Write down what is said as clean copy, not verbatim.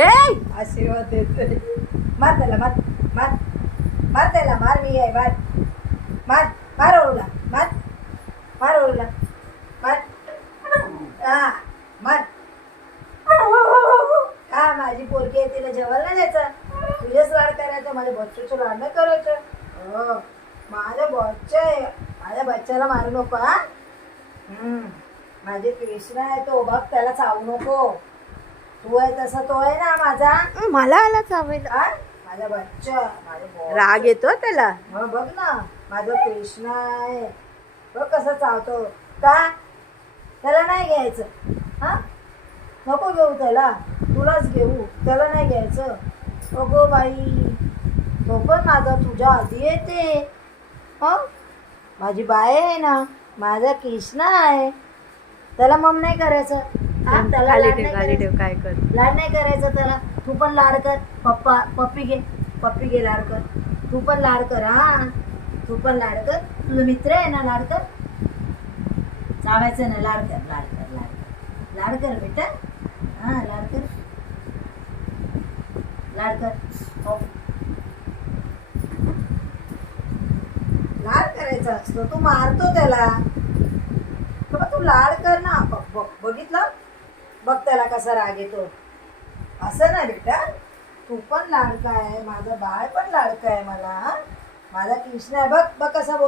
आशीर्वाद देतोय. मार त्याला, मार मार मार त्याला, मार. मी आहे, मार मार मार ओळूला, मार मार ओळूला, मार. हा मार. हा माझी पोरगी आहे, तिला जेवायला नाही द्यायचं, तुझेच लाड करायचं, माझ्या बच्चूचं लाड नाही करायचं. हो माझ्या बच्च्याला मारू नको. हा माझे कृष्ण आहे तो, बघ त्याला चावू नको. तू आहे तसा तो आहे ना माझा. मला आला चावायला. माझा बच्चा, माझा राग येतो त्याला. हो बघ ना, माझा कृष्ण आहे, बघ कसं चावतो. का त्याला नाही घ्यायचं? हा नको घेऊ त्याला, तुलाच घेऊ, त्याला नाही घ्यायचं. अगो बाई, तो पण माझा तुझ्या आधी येते. हो माझी बाय आहे ना, माझा कृष्ण आहे, त्याला मम नाही करायचं. त्याला खाली लाड ठेव, नाही खाली करायचं. ठेव. काय कर, लाड नाही करायचं त्याला. तू पण लाड कर. पप्पी घे लाड कर. तू पण लाड कर. हा तू पण लाड कर, तुझा मित्र आहे ना, लाड कर. चावायचं ना, लाड कर, लाड कर, लाड कर, लाड कर बेटा. हा लाड कर, लाड कर. हो लाड करायचा असतो, तू मारतो त्याला. तू लाड कर ना. बघितलं, बघ त्याला कसा राग येतो. असं ना बेटा, तू पण लाडका आहे, माझं बाळ पण लाडका आहे मला. माझा कृष्ण आहे, बघ बघ कसा बोल.